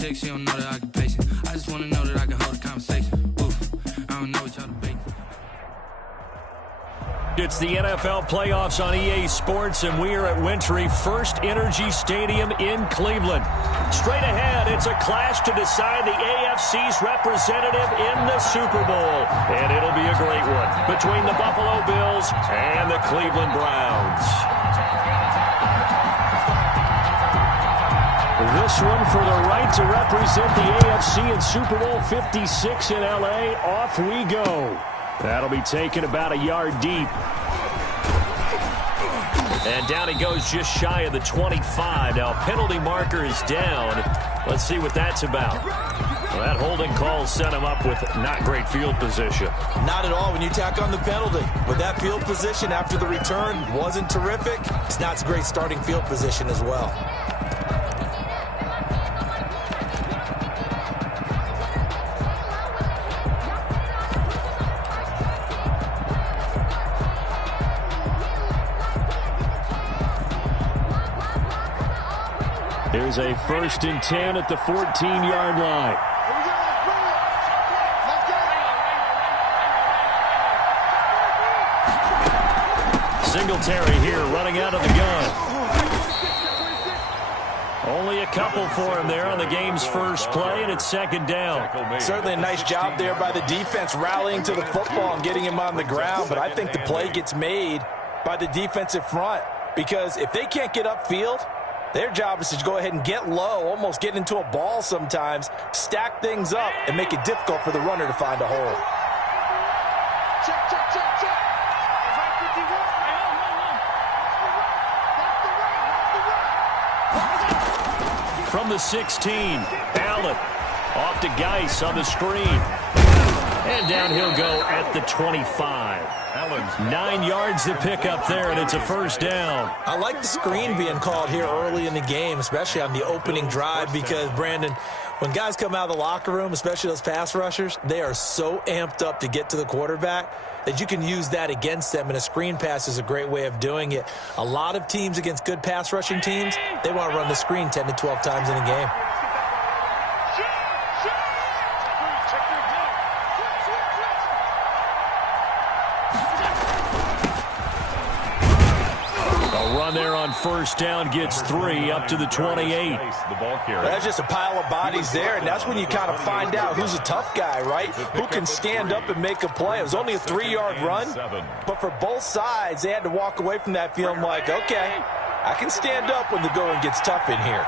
chick, she don't know the occupation. I just wanna know that I can hold a conversation. Oof, I don't know what y'all debating. It's the NFL playoffs on EA Sports, and we are at Wintry First Energy Stadium in Cleveland. Straight ahead, it's a clash to decide the AFC's representative in the Super Bowl. And it'll be a great one between the Buffalo Bills and the Cleveland Browns. This one for the right to represent the AFC in Super Bowl 56 in L.A. Off we go. That'll be taken about a yard deep. And down he goes just shy of the 25. Now, penalty marker is down. Let's see what that's about. Well, that holding call set him up with not great field position. Not at all when you tack on the penalty. But that field position after the return wasn't terrific. It's not a great starting field position as well. Here's a 1st and 10 at the 14-yard line. Singletary here running out of the gun. Only a couple for him there on the game's first play, and it's 2nd down. Certainly a nice job there by the defense rallying to the football and getting him on the ground, but I think the play gets made by the defensive front because if they can't get upfield, their job is to go ahead and get low, almost get into a ball sometimes, stack things up, and make it difficult for the runner to find a hole. Check, check, check, check. From the 16, Allen off to Geis on the screen. And down he'll go at the 25. 9 yards to pick up there, and it's a 1st down. I like the screen being called here early in the game, especially on the opening drive, because, Brandon, when guys come out of the locker room, especially those pass rushers, they are so amped up to get to the quarterback that you can use that against them, and a screen pass is a great way of doing it. A lot of teams against good pass rushing teams, they want to run the screen 10 to 12 times in a game. There on 1st down gets 3 up to the 28. That's just a pile of bodies there, and that's when you kind of find out who's a tough guy, right? Who can stand up and make a play. It was only a 3-yard run, but for both sides, they had to walk away from that feeling like, okay, I can stand up when the going gets tough in here.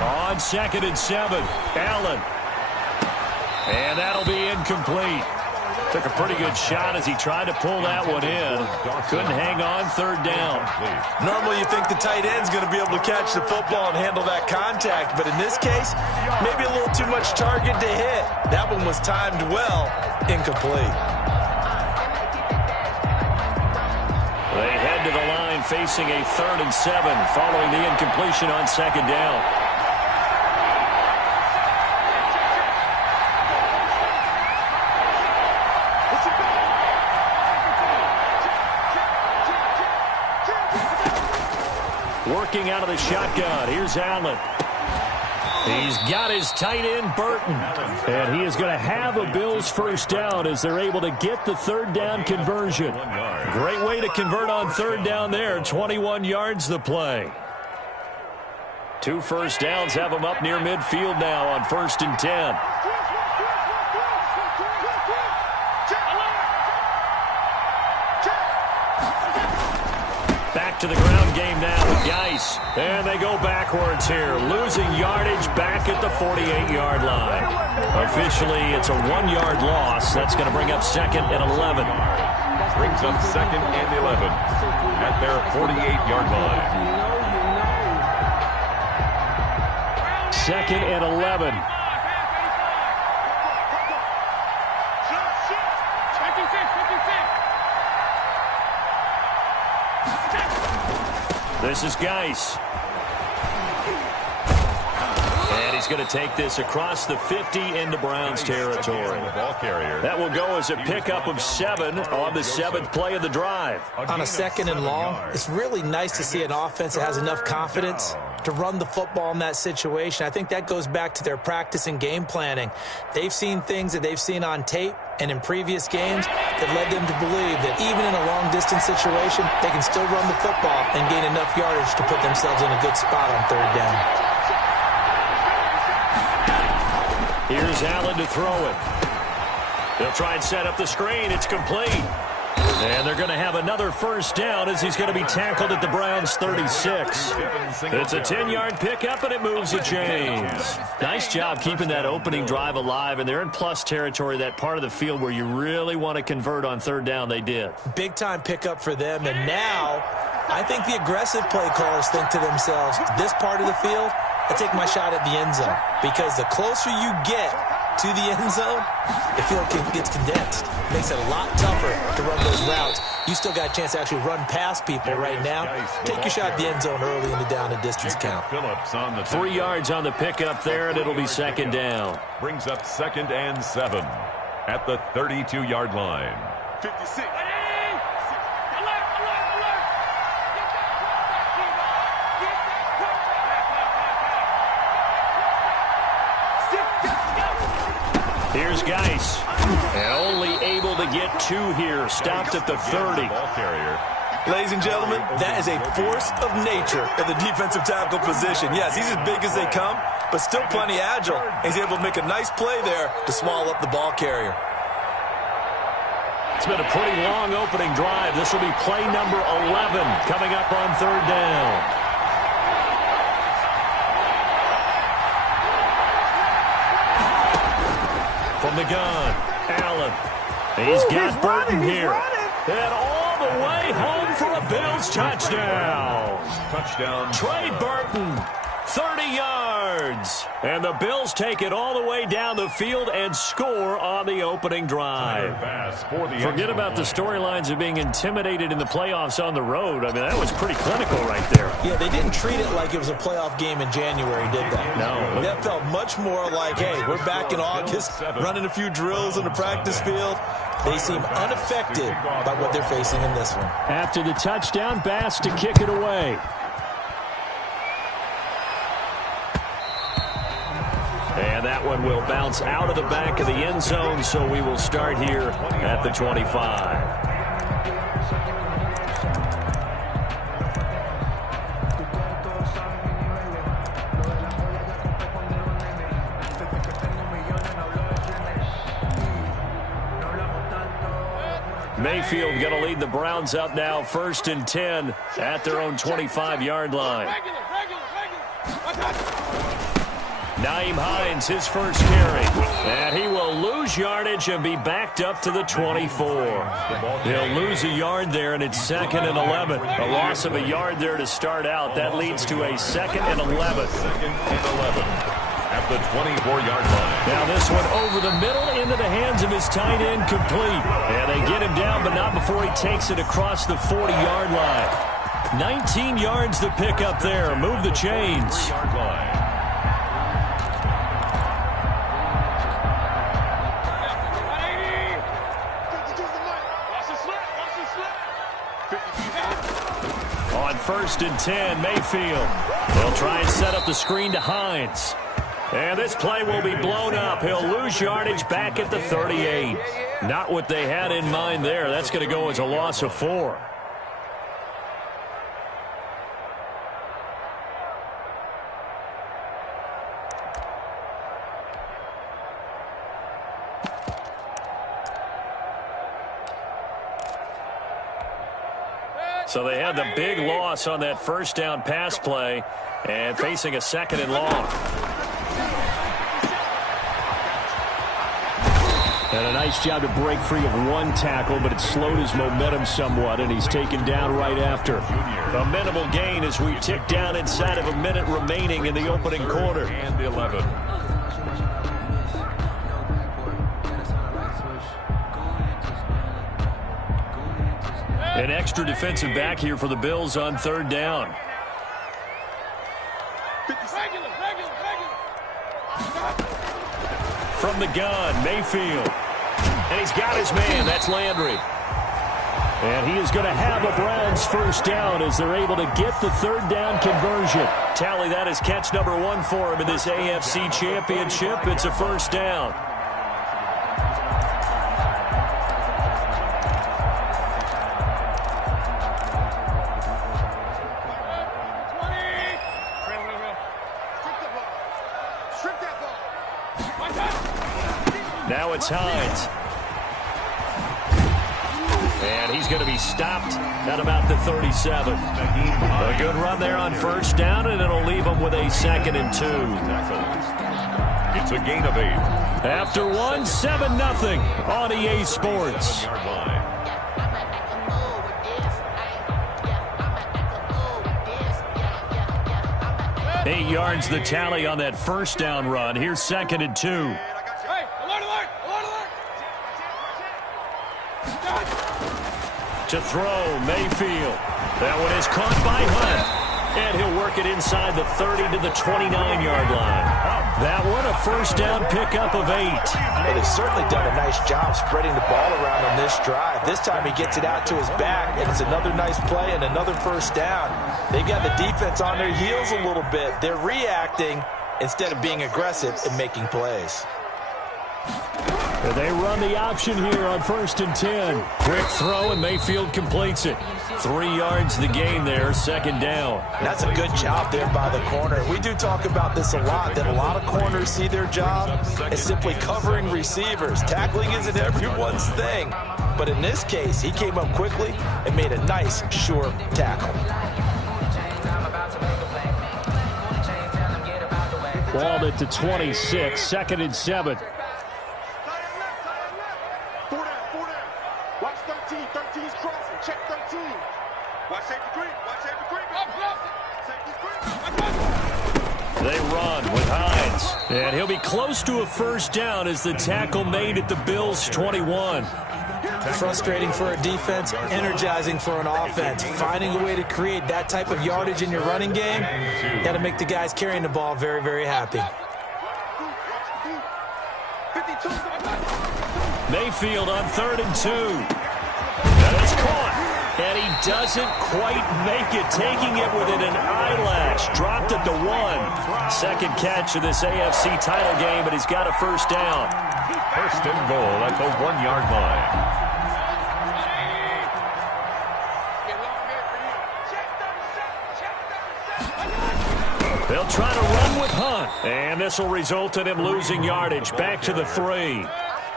On 2nd and 7, Allen. And that'll be incomplete. Took a pretty good shot as he tried to pull that one in. Couldn't hang on 3rd down. Normally you think the tight end's going to be able to catch the football and handle that contact, but in this case, maybe a little too much target to hit. That one was timed well, incomplete. They head to the line facing a 3rd and 7 following the incompletion on 2nd down. Working out of the shotgun. Here's Allen. He's got his tight end, Burton. And he is going to have a Bills 1st down as they're able to get the 3rd down conversion. Great way to convert on 3rd down there. 21 yards the play. 2 1st downs have them up near midfield now on 1st and 10. Back to the ground game now with Geis. And they go backwards here, losing yardage back at the 48-yard line. Officially, it's a 1-yard loss. That's going to bring up 2nd and 11. Brings up 2nd and 11 at their 48-yard line. 2nd and 11. This is Geis. And he's he's going to take this across the 50 into Browns territory. Ball carrier. That will go as a pickup of 7 on the 7th play of the drive. On a 2nd and long, it's really nice to see an offense that has enough confidence to run the football in that situation. I think that goes back to their practice and game planning. They've seen things that they've seen on tape and in previous games that led them to believe that even in a long-distance situation, they can still run the football and gain enough yardage to put themselves in a good spot on 3rd down. Here's Allen to throw it. They'll try and set up the screen. It's complete. And they're going to have another 1st down as he's going to be tackled at the Browns' 36. It's a 10-yard pickup, and it moves the chains. Nice job keeping that opening drive alive, and they're in plus territory, that part of the field where you really want to convert on 3rd down. They did. Big-time pickup for them, and now I think the aggressive play callers think to themselves, this part of the field, I take my shot at the end zone, because the closer you get to the end zone, the field gets condensed. Makes it a lot tougher to run those routes. You still got a chance to actually run past people right now. Take your shot at the end zone early in the down and distance count. 3 yards on the pickup there, and it'll be 2nd down. Brings up 2nd and 7 at the 32-yard line. 56. Here's Geis. Only able to get 2 here. Stopped at the 30. Ball carrier. Ladies and gentlemen, that is a force of nature at the defensive tackle position. Yes, he's as big as they come, but still plenty agile. He's able to make a nice play there to swallow up the ball carrier. It's been a pretty long opening drive. This will be play number 11 coming up on 3rd down. From the gun, Allen. He's got Burton here. And all the way home for a Bills touchdown. Touchdown. Trey Burton, 30 yards. And the Bills take it all the way down the field and score on the opening drive. Forget about the storylines of being intimidated in the playoffs on the road. I mean, that was pretty clinical right there. Yeah, they didn't treat it like it was a playoff game in January, did they? No. That felt much more like, hey, we're back in August, running a few drills in the practice field. They seem unaffected by what they're facing in this one. After the touchdown, Bass to kick it away. And that one will bounce out of the back of the end zone, so we will start here at the 25. Mayfield going to lead the Browns up now, 1st and 10 at their own 25-yard line. Nyheim Hines, his first carry. And he will lose yardage and be backed up to the 24. He'll lose a yard there, and it's 2nd and 11. A loss of a yard there to start out. That leads to a 2nd and 11. 2nd and 11. At the 24-yard line. Now this one over the middle into the hands of his tight end, complete. And they get him down, but not before he takes it across the 40-yard line. 19 yards to pick up there. Move the chains. 3-yard line. On 1st and 10, Mayfield. They'll try and set up the screen to Hines. And this play will be blown up. He'll lose yardage back at the 38. Not what they had in mind there. That's going to go as a loss of 4. So they had the big loss on that 1st down pass play and facing a 2nd and long. And a nice job to break free of one tackle, but it slowed his momentum somewhat, and he's taken down right after. A minimal gain as we tick down inside of a minute remaining in the opening quarter. And 11. An extra defensive back here for the Bills on 3rd down. from the gun, Mayfield. And he's got his man. That's Landry. And he is going to have a Browns first down as they're able to get the third down conversion. Tally, that is catch number 1 for him in this AFC Championship. It's a first down. Now it's Hines. And he's going to be stopped at about the 37. A good run there on first down, and it'll leave him with a 2nd and 2. It's a gain of 8. After 1, 7-0 on EA Sports. 8 yards the tally on that first down run. Here's 2nd and 2. To throw, Mayfield. That one is caught by Hunt. And he'll work it inside the 30 to the 29-yard line. That one, a first down pickup of 8. Well, they've certainly done a nice job spreading the ball around on this drive. This time he gets it out to his back, and it's another nice play and another first down. They've got the defense on their heels a little bit. They're reacting instead of being aggressive and making plays. They run the option here on 1st and 10. Quick throw, and Mayfield completes it. 3 yards the gain there, 2nd down. That's a good job there by the corner. We do talk about this a lot, that a lot of corners see their job as simply covering receivers. Tackling isn't everyone's thing. But in this case, he came up quickly and made a nice, sure tackle. Balled it to 26, 2nd and 7. Watch 13. 13's crossing. Check 13. Watch safety green. Watch safety green. Safety's green. They run with Hines. And he'll be close to a first down as the tackle made at the Bills' 21. Frustrating for a defense, energizing for an offense. Finding a way to create that type of yardage in your running game, got to make the guys carrying the ball very, very happy. Mayfield on 3rd and 2. That is caught. And he doesn't quite make it, taking it within an eyelash. Dropped at the 1. 2nd catch of this AFC title game, but he's got a first down. 1st and goal at the 1-yard line. They'll try to run with Hunt. And this will result in him losing yardage. Back to the 3.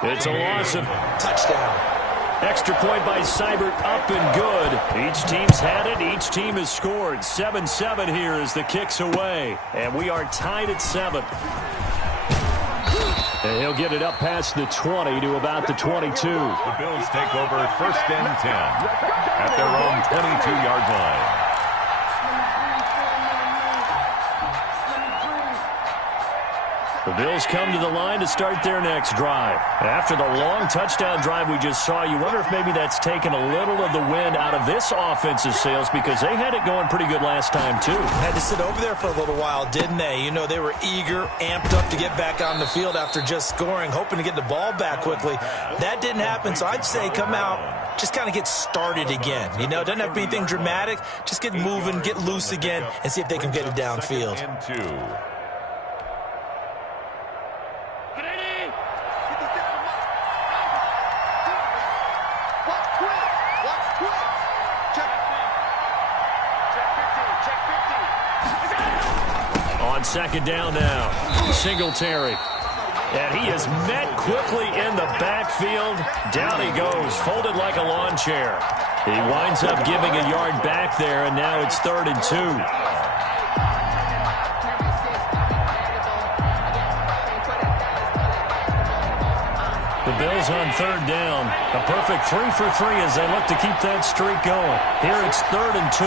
It's a loss of touchdown. Extra point by Seibert, up and good. Each team's had it. Each team has scored. 7-7 here as the kick's away. And we are tied at 7. And he'll get it up past the 20 to about the 22. The Bills take over 1st and 10 at their own 22-yard line. The Bills come to the line to start their next drive. After the long touchdown drive we just saw, you wonder if maybe that's taken a little of the wind out of this offensive sails, because they had it going pretty good last time too. Had to sit over there for a little while, didn't they? You know, they were eager, amped up to get back on the field after just scoring, hoping to get the ball back quickly. That didn't happen, so I'd say come out, just kind of get started again. You know, doesn't have to be anything dramatic. Just get moving, get loose again, and see if they can get it downfield. 2nd and 2. On 2nd down now, Singletary. And he is met quickly in the backfield. Down he goes, folded like a lawn chair. He winds up giving a yard back there, and now it's 3rd and 2. The Bills on 3rd down. A perfect 3 for 3 as they look to keep that streak going. Here it's 3rd and 2.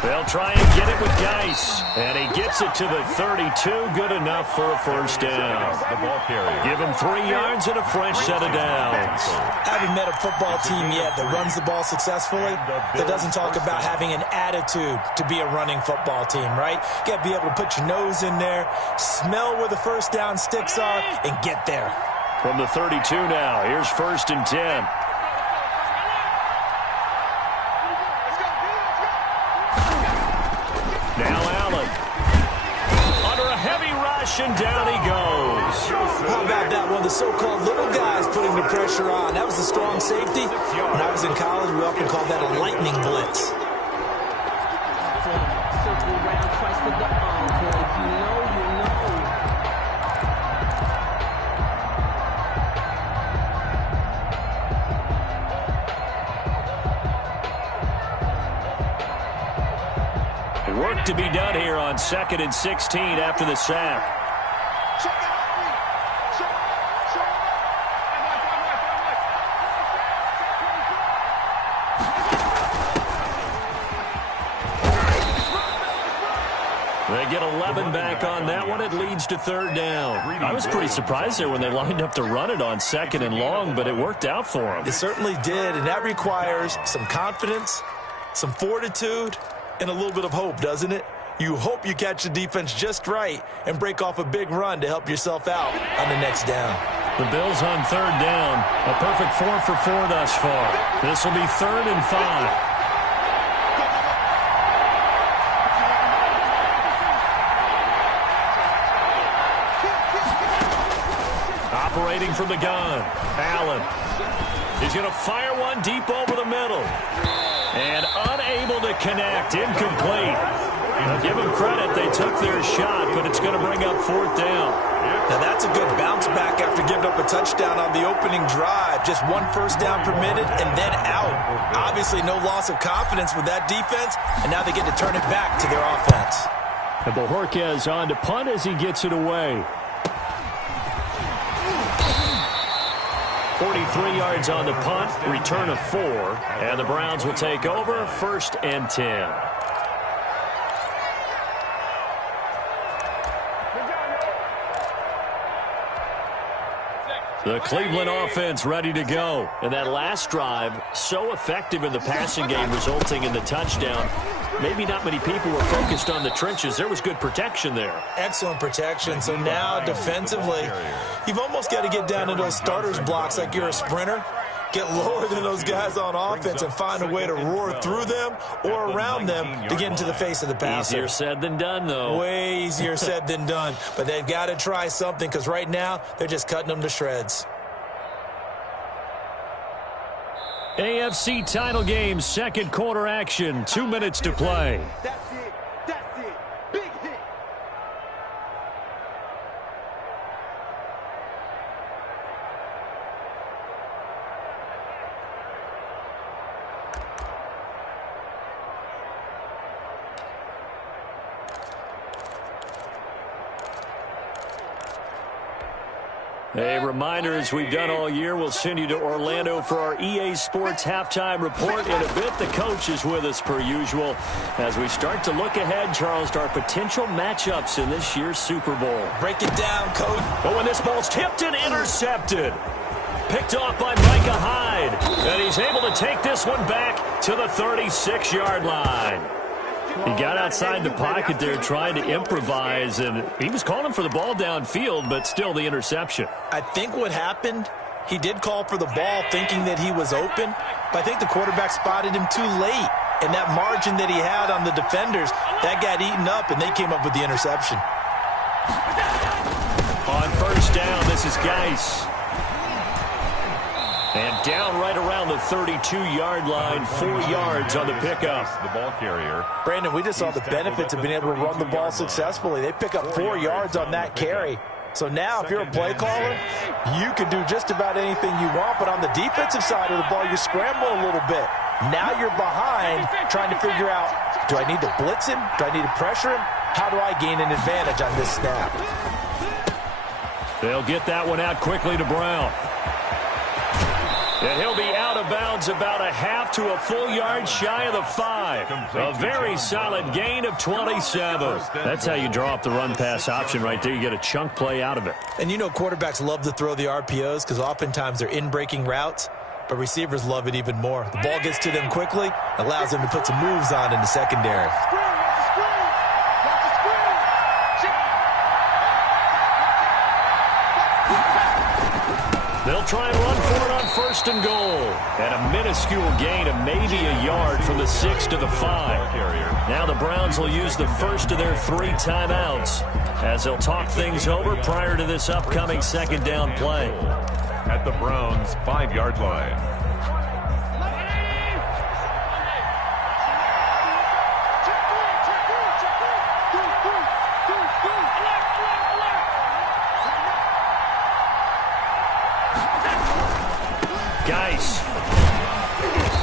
They'll try and get it with Geis. And he gets it to the 32. Good enough for a first down. The ball carrier. Give him 3 yards and a fresh set of downs. I haven't met a football team yet that runs the ball successfully that doesn't talk about having an attitude to be a running football team, right? You got to be able to put your nose in there, smell where the first down sticks are, and get there. From the 32 now, here's 1st and 10. Now Allen. Under a heavy rush, and down he goes. How about that one? The so-called little guys putting the pressure on. That was the strong safety. When I was in college, we often called that a lightning blitz. Circle around twice to the encore. If you know, you know. Work to be done here on 2nd and 16 after the sack. They get 11 back on that one. It leads to 3rd down. I was pretty surprised there when they lined up to run it on 2nd and long, but it worked out for them. It certainly did, and that requires some confidence, some fortitude, and a little bit of hope, doesn't it? You hope you catch the defense just right and break off a big run to help yourself out on the next down. The Bills on 3rd down. A perfect 4 for 4 thus far. This will be 3rd and 5. Operating from the gun, Allen. He's going to fire one deep over the middle. And unable to connect, incomplete. Now give them credit, they took their shot, but it's going to bring up 4th down. Now that's a good bounce back after giving up a touchdown on the opening drive. Just 1 first down permitted and then out. Obviously no loss of confidence with that defense, and now they get to turn it back to their offense. And Bojorquez on to punt as he gets it away. 43 yards on the punt, return of 4, and the Browns will take over 1st and 10. The Cleveland offense ready to go. And that last drive, so effective in the passing game, resulting in the touchdown. Maybe not many people were focused on the trenches. There was good protection there. Excellent protection. So now defensively, you've almost got to get down to those starters blocks like you're a sprinter. Get lower than those guys on offense and find a way to roar through them or around them to get into the face of the passer. Easier said than done, though. Way easier said than done. But they've got to try something because right now they're just cutting them to shreds. AFC title game, 2nd quarter action, 2 minutes to play. That's it. That's it. Big hit. A reminder, as we've done all year, we'll send you to Orlando for our EA Sports halftime report. In a bit, the coach is with us per usual as we start to look ahead, Charles, to our potential matchups in this year's Super Bowl. Break it down, coach. But when this ball's tipped and intercepted, picked off by Micah Hyde, and he's able to take this one back to the 36-yard line. He got outside the pocket there trying to improvise, and he was calling for the ball downfield, but still the interception. I think what happened, he did call for the ball thinking that he was open, but I think the quarterback spotted him too late. And that margin that he had on the defenders, that got eaten up, and they came up with the interception. On 1st down, this is Geis. And down right around the 32-yard line, 4 yards on the pickup. The ball carrier. Brandon, we just saw the benefits of being able to run the ball successfully. They pick up 4 yards on that carry. So now if you're a play caller, you can do just about anything you want. But on the defensive side of the ball, you scramble a little bit. Now you're behind trying to figure out, do I need to blitz him? Do I need to pressure him? How do I gain an advantage on this snap? They'll get that one out quickly to Brown. And he'll be out of bounds about a half to a full yard shy of the 5. A very solid gain of 27. That's how you draw up the run-pass option right there. You get a chunk play out of it. And you know quarterbacks love to throw the RPOs because oftentimes they're in-breaking routes, but receivers love it even more. The ball gets to them quickly, allows them to put some moves on in the secondary. They'll try and run for it on 1st and goal. And a minuscule gain of maybe a yard from the 6 to the 5. Now the Browns will use the first of their 3 timeouts as they'll talk things over prior to this upcoming 2nd down play. At the Browns' 5-yard line.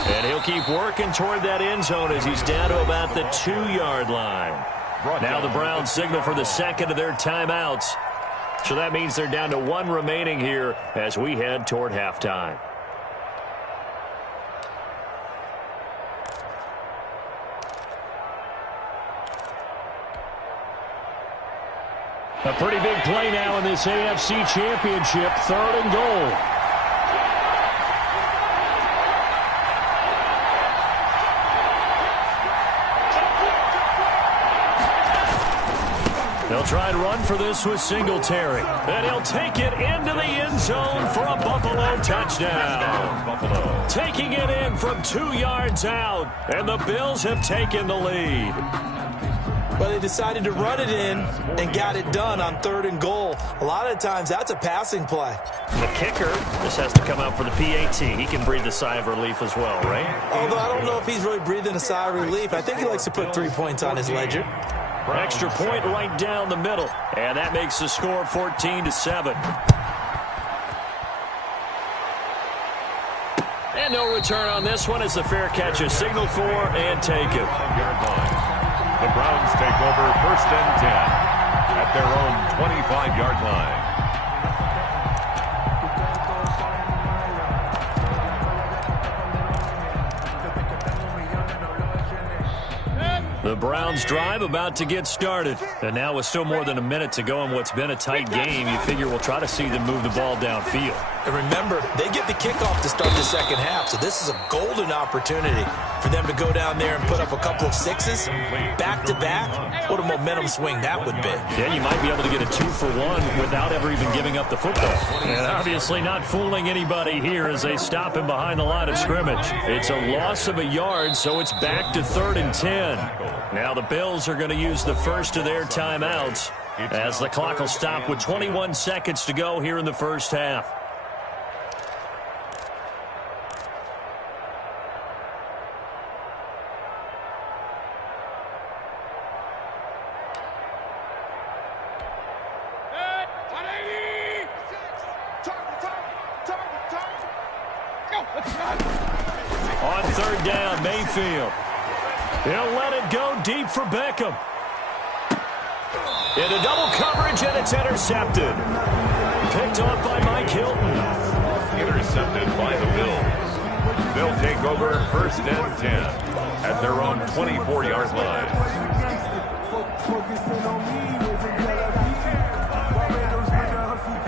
And he'll keep working toward that end zone as he's down to about the 2-yard line. Now the Browns signal for the 2nd of their timeouts. So that means they're down to 1 remaining here as we head toward halftime. A pretty big play now in this AFC Championship, 3rd and goal. They'll try and run for this with Singletary. And he'll take it into the end zone for a Buffalo touchdown. Taking it in from 2 yards out. And the Bills have taken the lead. Well, they decided to run it in and got it done on 3rd and goal. A lot of times, that's a passing play. The kicker, this has to come out for the PAT. He can breathe a sigh of relief as well, right? Although I don't know if he's really breathing a sigh of relief. I think he likes to put 3 points on his ledger. Extra point right down the middle. And that makes the score 14-7. And no return on this one as the fair catch is signaled for and taken. The Browns take over 1st and 10 at their own 25-yard line. The Browns drive about to get started. And now with still more than a minute to go in what's been a tight game, you figure we'll try to see them move the ball downfield. And remember, they get the kickoff to start the 2nd half, so this is a golden opportunity for them to go down there and put up a couple of 6s back-to-back. What a momentum swing that would be. Yeah, you might be able to get a 2-for-1 without ever even giving up the football. And obviously not fooling anybody here as they stop him behind the line of scrimmage. It's a loss of a yard, so it's back to 3rd and 10. Now the Bills are going to use the first of their timeouts as the clock will stop with 21 seconds to go here in the 1st half. On 3rd down, Mayfield. He'll let it go deep for Beckham. Into double coverage, and it's intercepted. Picked off by Mike Hilton. Intercepted by the Bills. They'll take over 1st and 10 at their own 24-yard line.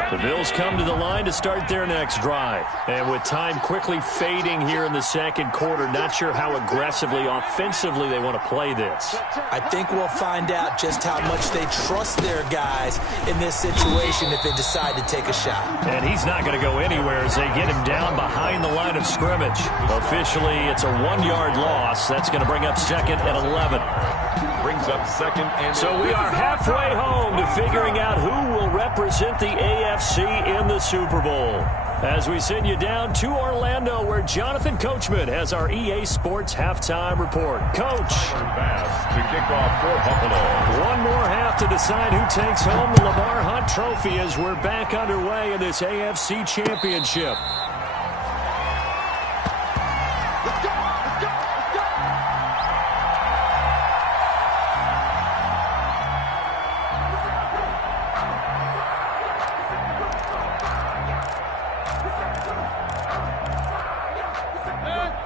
The Bills come to the line to start their next drive. And with time quickly fading here in the 2nd quarter, not sure how aggressively, offensively they want to play this. I think we'll find out just how much they trust their guys in this situation if they decide to take a shot. And he's not going to go anywhere as they get him down behind the line of scrimmage. Officially, it's a 1-yard loss. That's going to bring up 2nd and 11. Brings up 2nd and... So we are halfway home to figuring out who will represent the AFC in the Super Bowl. As we send you down to Orlando, where Jonathan Coachman has our EA Sports halftime report. Coach. Pass to kick off for Buffalo. One more half to decide who takes home the Lamar Hunt Trophy as we're back underway in this AFC Championship.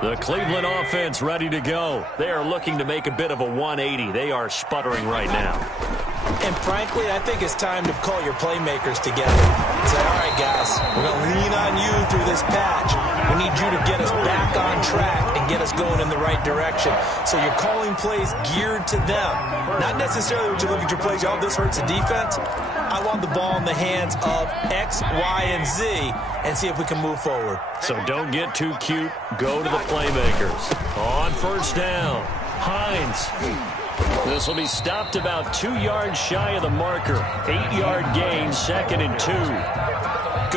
The Cleveland offense ready to go. They are looking to make a bit of a 180. They are sputtering right now. And frankly, I think it's time to call your playmakers together and say, all right, guys, we're going to lean on you through this patch. We need you to get us back on track and get us going in the right direction. So you're calling plays geared to them. Not necessarily when you look at your plays, oh, this hurts the defense. I want the ball in the hands of X, Y, and Z and see if we can move forward. So don't get too cute. Go to the playmakers. On first down, Hines. This will be stopped about 2 yards shy of the marker. 8-yard gain, 2nd and 2.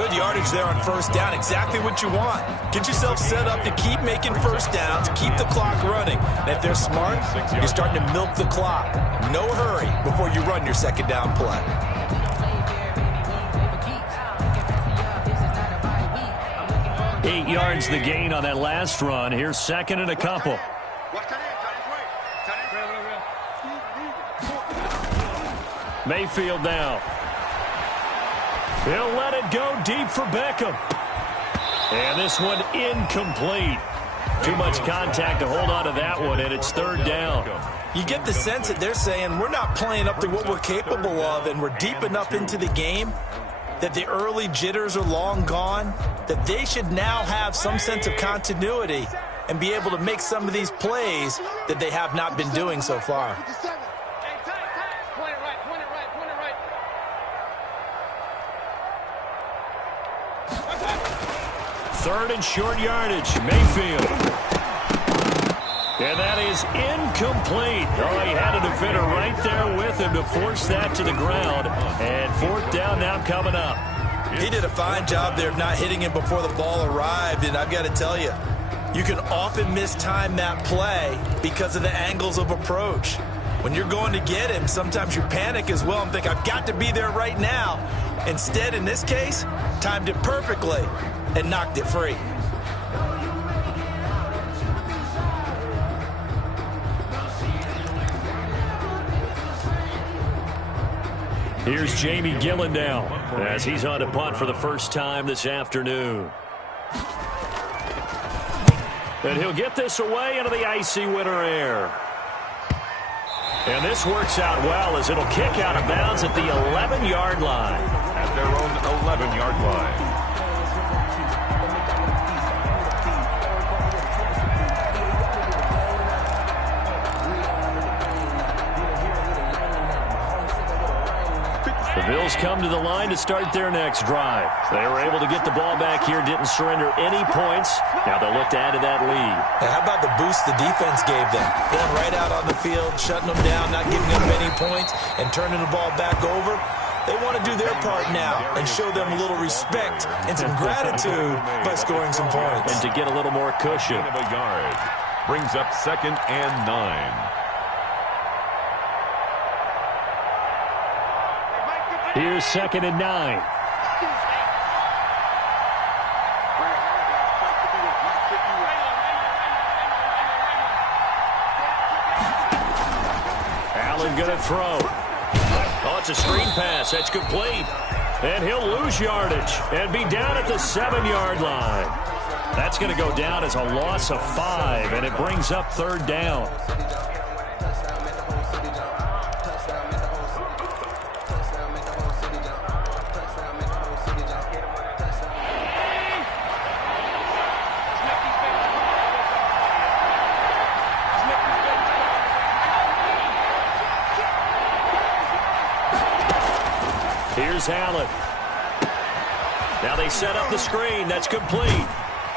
Good yardage there on first down. Exactly what you want. Get yourself set up to keep making first downs, keep the clock running. And if they're smart, you're starting to milk the clock. No hurry before you run your second down play. Eight yards the gain on that last run. Here's 2nd and a couple. Mayfield now. He'll let it go deep for Beckham. And this one incomplete. Too much contact to hold on to that one, and it's 3rd down. You get the sense that they're saying we're not playing up to what we're capable of, and we're deep enough into the game that the early jitters are long gone, that they should now have some sense of continuity and be able to make some of these plays that they have not been doing so far. Third and short yardage, Mayfield. And that is incomplete. Oh, he had a defender right there with him to force that to the ground. And 4th down now coming up. He did a fine job there of not hitting him before the ball arrived, and I've got to tell you, you can often mistime that play because of the angles of approach. When you're going to get him, sometimes you panic as well and think, I've got to be there right now. Instead, in this case, timed it perfectly and knocked it free. Here's Jamie Gillendow as he's on to punt for the first time this afternoon. And he'll get this away into the icy winter air. And this works out well as it'll kick out of bounds at the 11-yard line. At their own 11-yard line. The Bills come to the line to start their next drive. They were able to get the ball back here, didn't surrender any points. Now they'll look to add to that lead. Now, how about the boost the defense gave them? Going right out on the field, shutting them down, not giving them any points, and turning the ball back over. They want to do their part now and show them a little respect and some gratitude by scoring some points. And to get a little more cushion. A yard. Brings up 2nd and 9. Here's 2nd and 9. Allen going to throw. Oh, it's a screen pass. That's complete. And he'll lose yardage and be down at the 7-yard line. That's going to go down as a loss of 5, and it brings up 3rd down. Here's Allen. Now they set up the screen. That's complete.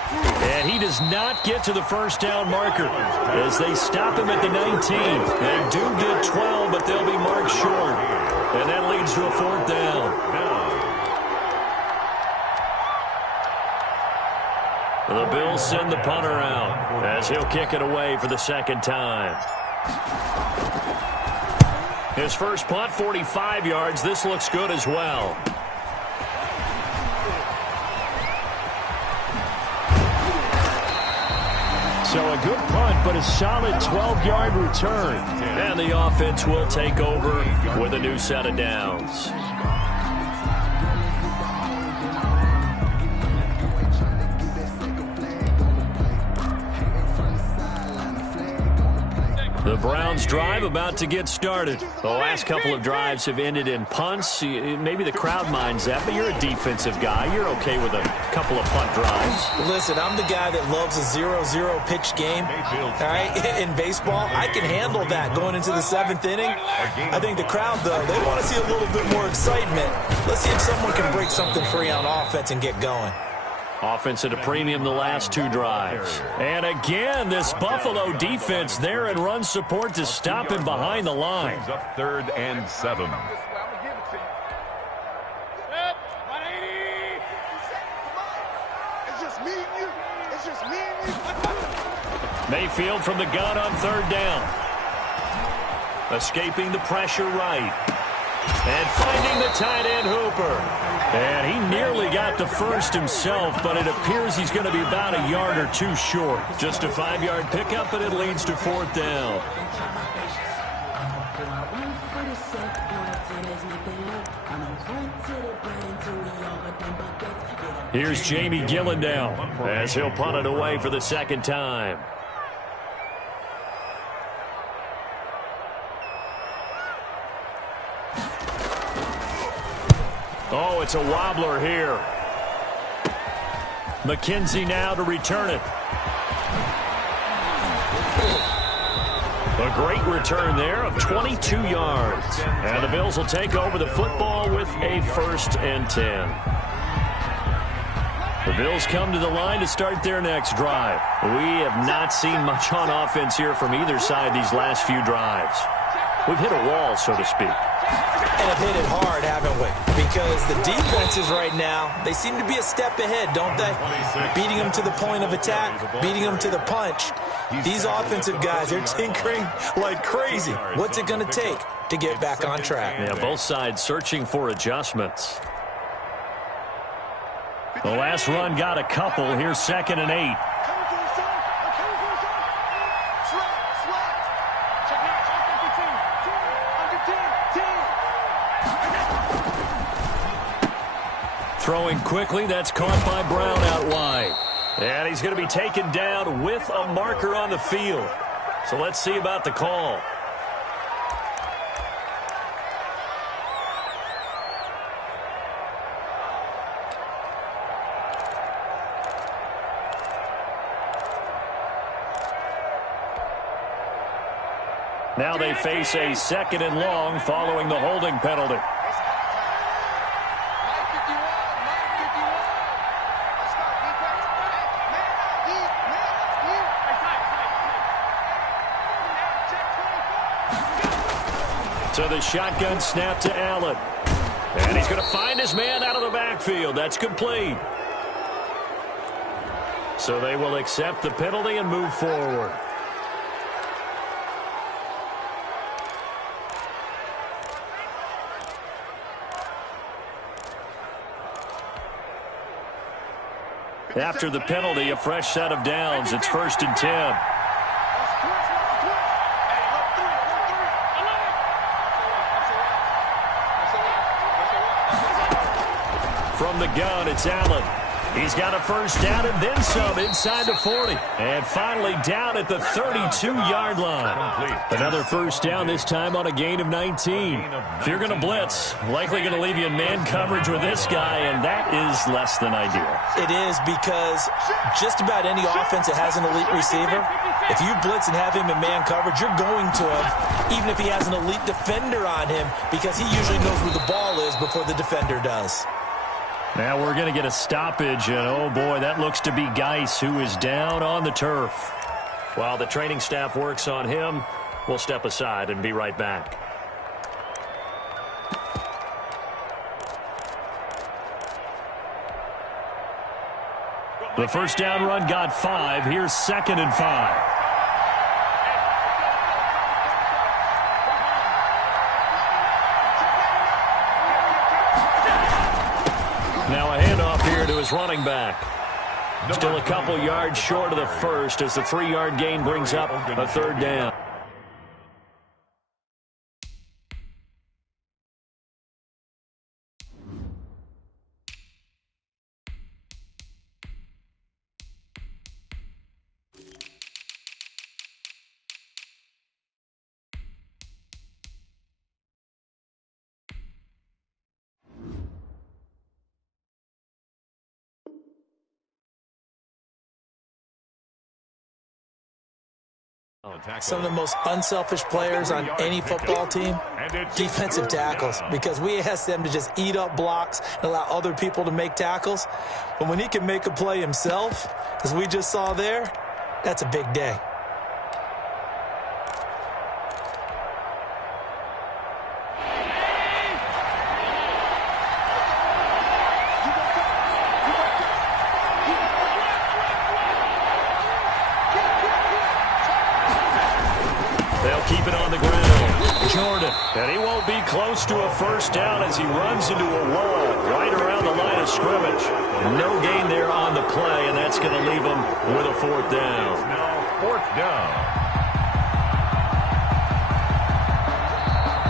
And he does not get to the first down marker as they stop him at the 19. They do get 12, but they'll be marked short. And that leads to a 4th down. The Bills send the punter out as he'll kick it away for the 2nd time. His first punt, 45 yards. This looks good as well. So a good punt, but a solid 12-yard return. And the offense will take over with a new set of downs. The Browns drive about to get started. The last couple of drives have ended in punts. Maybe the crowd minds that, but you're a defensive guy. You're okay with a couple of punt drives. Listen, I'm the guy that loves a 0-0 pitch game. All right, in baseball, I can handle that going into the 7th inning. I think the crowd, though, they want to see a little bit more excitement. Let's see if someone can break something free on offense and get going. Offense at a premium the last 2 drives. And again, this Buffalo defense there in run support to stop him behind the line. Up 3rd and 7. It's just me and you. It's just me and you. Mayfield from the gun on 3rd down. Escaping the pressure right. And finding the tight end Hooper. And he nearly got the first himself, but it appears he's going to be about a yard or 2 short. Just a 5-yard pickup, and it leads to 4th down. Here's Jamie Gillen down as he'll punt it away for the 2nd time. Oh, it's a wobbler here. McKenzie now to return it. A great return there of 22 yards. And the Bills will take over the football with a 1st and 10. The Bills come to the line to start their next drive. We have not seen much on offense here from either side these last few drives. We've hit a wall, so to speak. And have hit it hard, haven't we? Because the defenses right now, they seem to be a step ahead, don't they? Beating them to the point of attack, beating them to the punch. These offensive guys, they're tinkering like crazy. What's it going to take to get back on track? Yeah, both sides searching for adjustments. The last run got a couple. Here's 2nd and 8. Throwing quickly, that's caught by Brown out wide. And he's going to be taken down with a marker on the field. So let's see about the call. Now they face a 2nd and long following the holding penalty. So the shotgun snap to Allen. And he's going to find his man out of the backfield. That's complete. So they will accept the penalty and move forward. After the penalty, a fresh set of downs. It's 1st and 10. From the gun, it's Allen. He's got a 1st down and then some inside the 40. And finally down at the 32-yard line. Another 1st down, this time on a gain of 19. If you're going to blitz, likely going to leave you in man coverage with this guy, and that is less than ideal. It is, because just about any offense that has an elite receiver, if you blitz and have him in man coverage, you're going to him, even if he has an elite defender on him, because he usually knows where the ball is before the defender does. Now we're going to get a stoppage, and oh boy, that looks to be Geis, who is down on the turf. While the training staff works on him, we'll step aside and be right back. The 1st down run got 5. Here's 2nd and 5. Now a handoff here to his running back. Still a couple yards short of the 1st as the 3-yard gain brings up a 3rd down. Some of the most unselfish players on any football team, defensive tackles, because we ask them to just eat up blocks and allow other people to make tackles. But when he can make a play himself, as we just saw there, that's a big day. Keep it on the ground. Jordan. And he won't be close to a first down as he runs into a wall right around the line of scrimmage. No gain there on the play, and that's going to leave him with a fourth down. Now fourth down.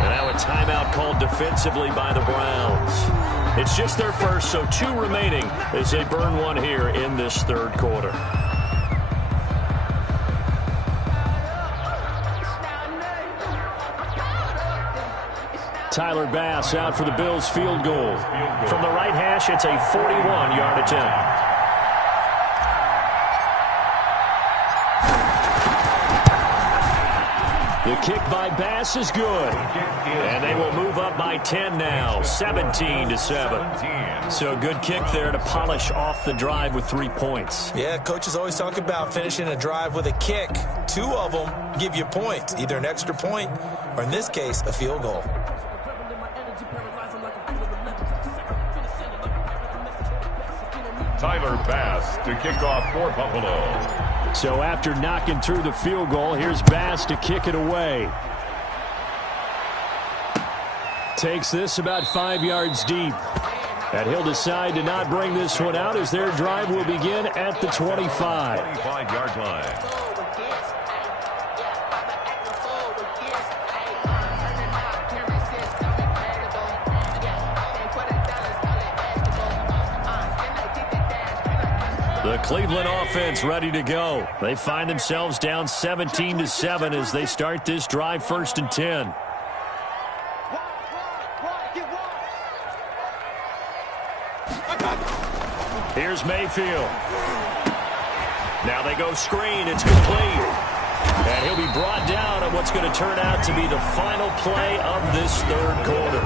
And now a timeout called defensively by the Browns. It's just their first, so 2 remaining as they burn one here in this third quarter. Tyler Bass out for the Bills field goal. From the right hash, it's a 41-yard attempt. The kick by Bass is good. And they will move up by 10 now, 17-7. So a good kick there to polish off the drive with 3 points. Yeah, coaches always talk about finishing a drive with a kick. 2 of them give you points, either an extra point or, in this case, a field goal. Tyler Bass to kick off for Buffalo. So after knocking through the field goal, here's Bass to kick it away. Takes this about 5 yards deep. And he'll decide to not bring this one out as their drive will begin at the 25. 25-yard line. The Cleveland offense ready to go. They find themselves down 17-7 as they start this drive, 1st and 10. Here's Mayfield. Now they go screen. It's complete. And he'll be brought down on what's going to turn out to be the final play of this third quarter.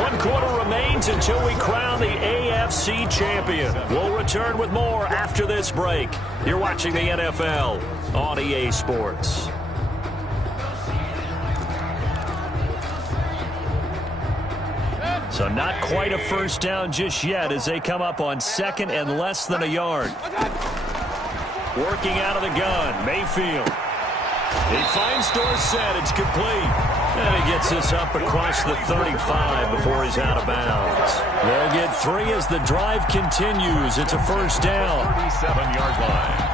1 quarter remains until we crown the AFC champion. We'll return with more after this break. You're watching the NFL on EA Sports. So not quite a first down just yet as they come up on 2nd and less than a yard. Working out of the gun, Mayfield. He finds Dorsett. It's complete. And he gets this up across the 35 before he's out of bounds. They'll get 3 as the drive continues. It's a first down. 37-yard line.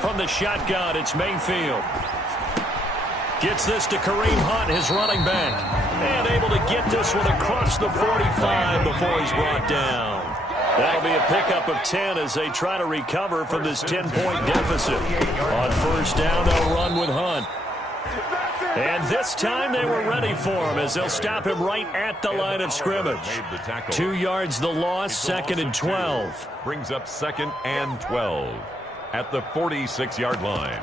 From the shotgun, it's Mayfield. Gets this to Kareem Hunt, his running back. And able to get this one across the 45 before he's brought down. That'll be a pickup of 10 as they try to recover from this 10-point deficit. On first down, they'll run with Hunt. And this time they were ready for him as they'll stop him right at the line of scrimmage. 2 yards the loss, 2nd and 12. Brings up 2nd and 12 at the 46-yard line.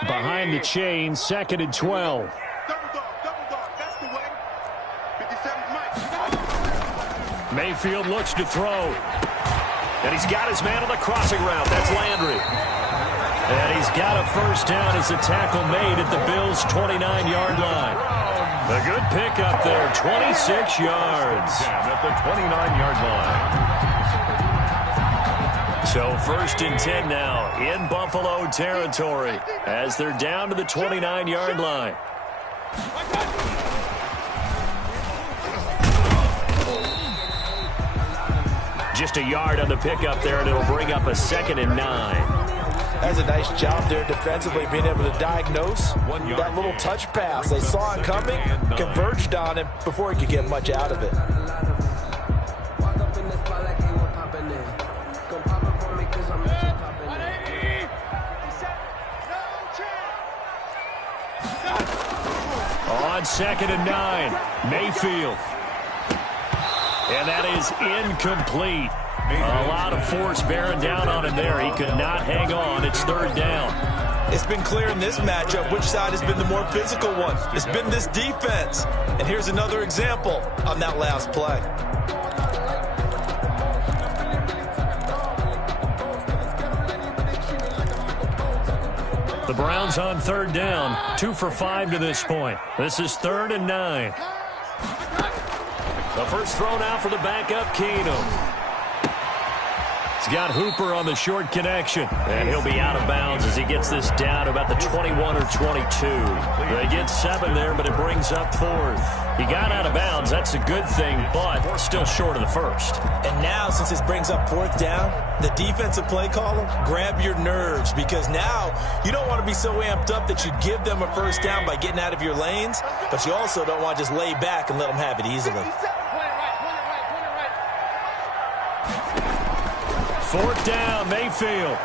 Behind the chain, 2nd and 12. Mayfield looks to throw. And he's got his man on the crossing route. That's Landry. And he's got a first down as the tackle made at the Bills' 29-yard line. A good pickup there, 26 yards. At the 29-yard line. So 1st and 10 now in Buffalo territory as they're down to the 29-yard line. Just a yard on the pickup there, and it'll bring up a 2nd and 9. That's a nice job there defensively, being able to diagnose that little touch pass. They saw it coming, converged on him before he could get much out of it. submission combination. On 2nd and 9, Mayfield. And that is incomplete. A lot of force bearing down on him there. He could not hang on. It's 3rd down. It's been clear in this matchup which side has been the more physical one. It's been this defense. And here's another example on that last play. The Browns on 3rd down, 2 for 5 to this point. This is 3rd and 9. The first throw now for the backup, Keenum. He's got Hooper on the short connection, and he'll be out of bounds as he gets this down to about the 21 or 22. They get 7 there, but it brings up 4th. He got out of bounds. That's a good thing, but still short of the first. And now, since this brings up 4th down, the defensive play caller, grab your nerves, because now you don't want to be so amped up that you give them a first down by getting out of your lanes, but you also don't want to just lay back and let them have it easily. 4th down, Mayfield.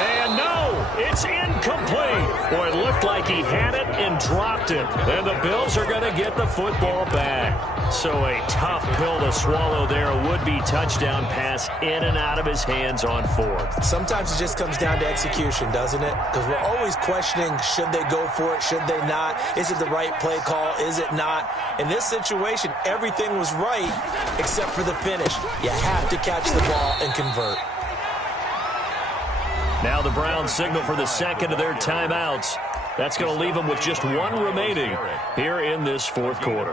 And no, it's incomplete. Boy, it looked like he had it and dropped it. And the Bills are going to get the football back. So a tough pill to swallow there. A would-be touchdown pass in and out of his hands on 4th. Sometimes it just comes down to execution, doesn't it? Because we're always questioning, should they go for it, should they not? Is it the right play call, is it not? In this situation, everything was right except for the finish. You have to catch the ball and convert. Now the Browns signal for the second of their timeouts. That's going to leave them with just 1 remaining here in this 4th quarter.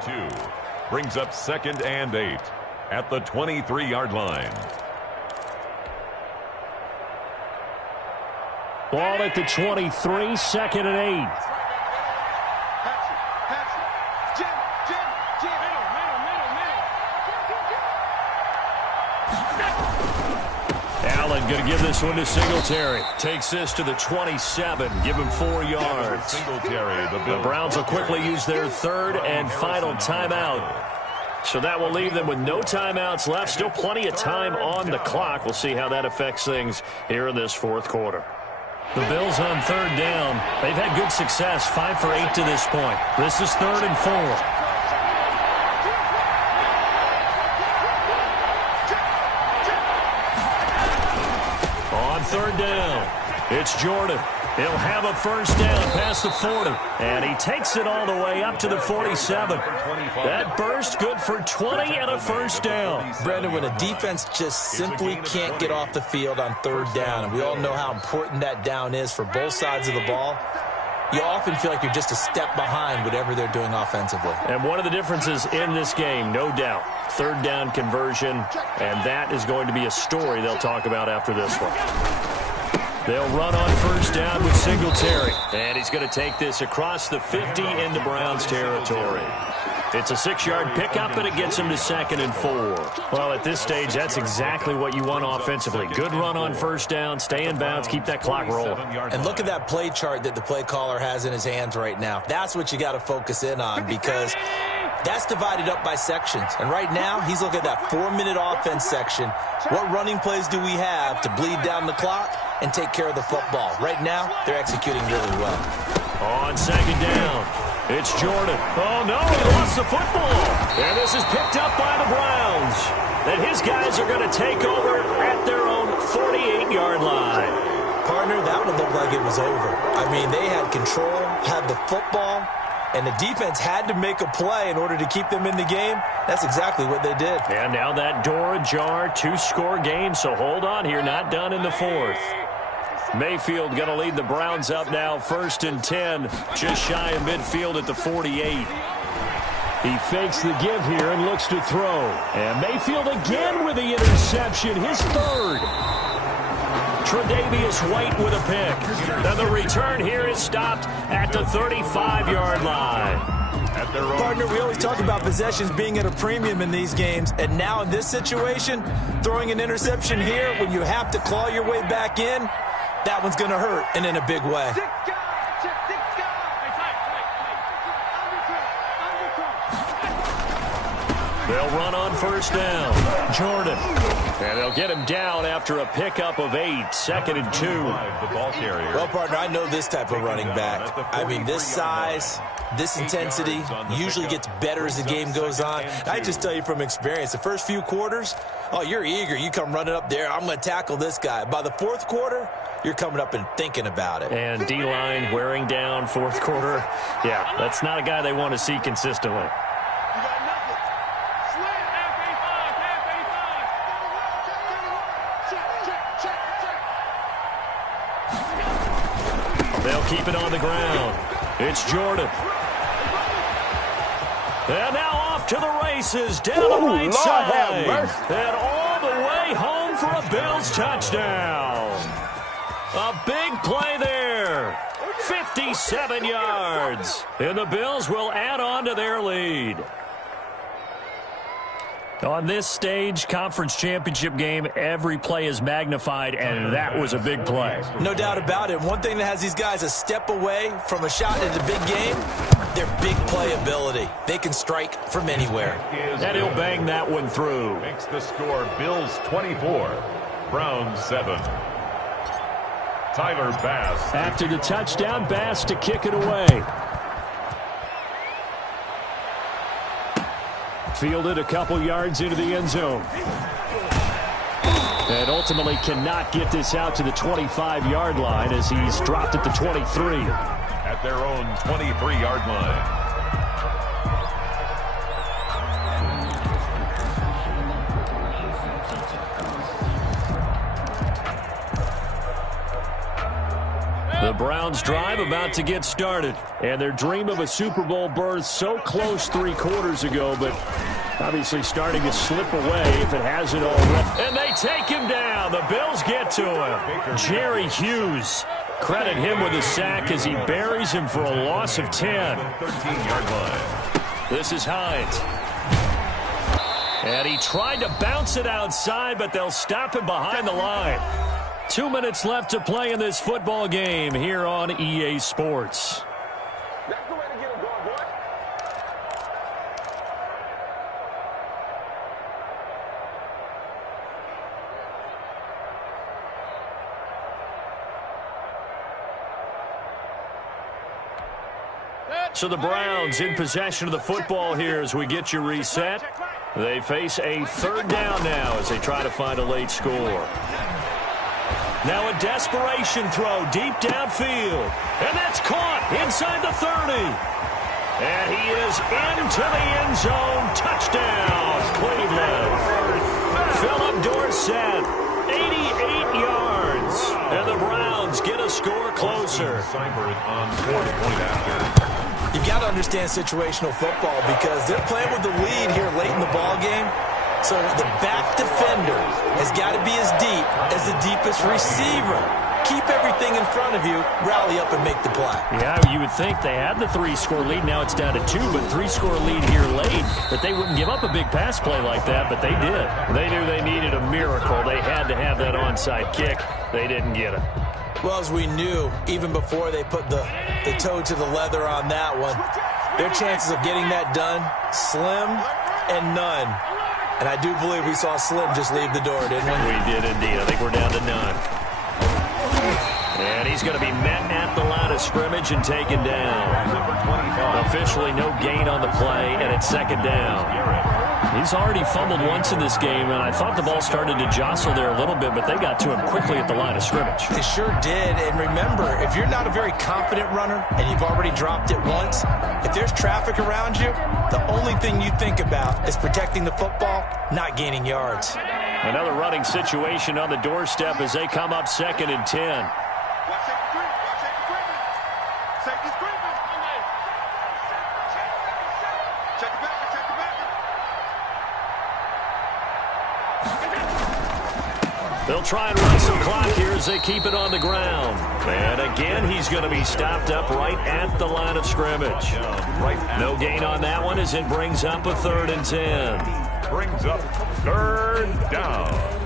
Brings up 2nd and 8 at the 23-yard line. Ball at the 23, 2nd and 8. Allen going to give this one to Singletary. Takes this to the 27. Give him 4 yards. Singletary, the Browns will quickly use their 3rd and final timeout. So that will leave them with no timeouts left. Still plenty of time on the clock. We'll see how that affects things here in this 4th quarter. The Bills on 3rd down. They've had good success, 5 for 8 to this point. This is 3rd and 4. On 3rd down, it's Jordan. He'll have a first down past the 40, and he takes it all the way up to the 47. That burst good for 20 and a first down. Brandon, when a defense just simply can't get off the field on 3rd down, and we all know how important that down is for both sides of the ball, you often feel like you're just a step behind whatever they're doing offensively. And one of the differences in this game, no doubt, 3rd down conversion, and that is going to be a story they'll talk about after this one. They'll run on first down with Singletary, and he's going to take this across the 50 into Browns territory. It's a 6-yard pickup, and it gets him to 2nd and 4. Well, at this stage, that's exactly what you want offensively. Good run on first down, stay in bounds, keep that clock rolling. And look at that play chart that the play caller has in his hands right now. That's what you got to focus in on, because that's divided up by sections. And right now, he's looking at that 4-minute offense section. What running plays do we have to bleed down the clock and take care of the football? Right now, they're executing really well. On 2nd down, it's Jordan. Oh, no, he lost the football. And this is picked up by the Browns. And his guys are going to take over at their own 48-yard line. Partner, that one looked like it was over. I mean, they had control, had the football, and the defense had to make a play in order to keep them in the game. That's exactly what they did. And now that door ajar, 2-score game, so hold on here, not done in the 4th. Mayfield going to lead the Browns up now, 1st and 10, just shy of midfield at the 48. He fakes the give here and looks to throw. And Mayfield again with the interception, his 3rd. Tre'Davious White with a pick. And the return here is stopped at the 35-yard line. Partner, we always talk about possessions being at a premium in these games, and now in this situation, throwing an interception here when you have to claw your way back in, that one's going to hurt, and in a big way. They'll run on first down. Jordan. And they'll get him down after a pickup of 8. 2nd and 2. The ball carrier. Well, partner, I know this type of running back. I mean, this size, this intensity usually gets better as the game goes on. I just tell you from experience, the first few quarters, oh, you're eager. You come running up there, I'm going to tackle this guy. By the fourth quarter, you're coming up and thinking about it. And D-line wearing down fourth quarter. Yeah, that's not a guy they want to see consistently. They'll keep it on the ground. It's Jordan. And now off to the races down the right side. And all the way home for a Bills touchdown. A big play there. 57 yards. And the Bills will add on to their lead. On this stage, conference championship game, every play is magnified, and that was a big play. No doubt about it. One thing that has these guys a step away from a shot in the big game, their big play ability. They can strike from anywhere. And he'll bang that one through. Makes the score Bills 24, Browns 7. Tyler Bass. After the touchdown, Bass to kick it away. Fielded a couple yards into the end zone. And ultimately cannot get this out to the 25-yard line as he's dropped at the 23. At their own 23-yard line. The Browns drive about to get started. And their dream of a Super Bowl berth so close 3 quarters ago, but obviously starting to slip away if it hasn't already. And they take him down. The Bills get to him. Jerry Hughes. Credit him with a sack as he buries him for a loss of 10. 13-yard line. This is Hines. And he tried to bounce it outside, but they'll stop him behind the line. 2 minutes left to play in this football game here on EA Sports. That's the way to get him going, boy. So the Browns in possession of the football here as we get you reset. They face a 3rd down now as they try to find a late score. Now a desperation throw deep downfield. And that's caught inside the 30. And he is into the end zone. Touchdown, Cleveland. Philip Dorsett, 88 yards. And the Browns get a score closer. Seibert on 4th point after. You've got to understand situational football because they're playing with the lead here late in the ball game. So the back defender has got to be as deep as the deepest receiver. Keep everything in front of you, rally up and make the play. Yeah, you would think they had the 3-score lead. Now it's down to 2, but 3-score lead here late. That they wouldn't give up a big pass play like that, but they did. They knew they needed a miracle. They had to have that onside kick. They didn't get it. Well, as we knew, even before they put the toe to the leather on that one, their chances of getting that done, slim and none. And I do believe we saw Slim just leave the door, didn't we? We did indeed. I think we're down to none. And he's going to be met at the line of scrimmage and taken down. Officially no gain on the play, and it's 2nd down. He's already fumbled once in this game, and I thought the ball started to jostle there a little bit, but they got to him quickly at the line of scrimmage. They sure did. And remember, if you're not a very confident runner and you've already dropped it once, if there's traffic around you, the only thing you think about is protecting the football, not gaining yards. Another running situation on the doorstep as they come up 2nd and 10. Watch safety creep. Watch safety creeping. Safety's creeping. Check the back. Check the back. They'll try and run some clock here as they keep it on the ground. And again, he's going to be stopped up right at the line of scrimmage. No gain on that one as it brings up a 3rd and 10. Brings up 3rd down.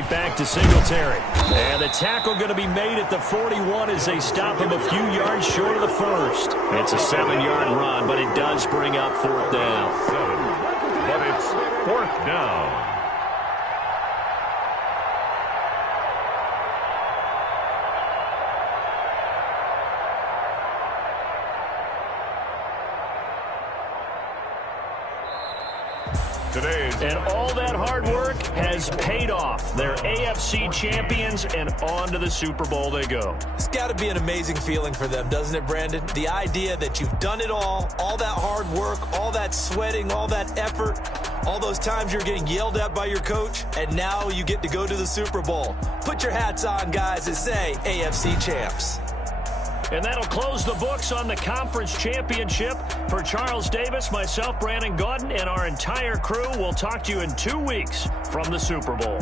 right back to Singletary. And the tackle going to be made at the 41 as they stop him a few yards short of the first. It's a 7-yard run, but it does bring up 4th down. 7, but it's 4th down. And all that hard work has paid off. They're AFC champions, and on to the Super Bowl they go. It's got to be an amazing feeling for them, doesn't it, Brandon? The idea that you've done it all that hard work, all that sweating, all that effort, all those times you're getting yelled at by your coach, and now you get to go to the Super Bowl. Put your hats on, guys, and say AFC champs. And that'll close the books on the conference championship. For Charles Davis, myself, Brandon Gaudin, and our entire crew, we'll talk to you in 2 weeks from the Super Bowl.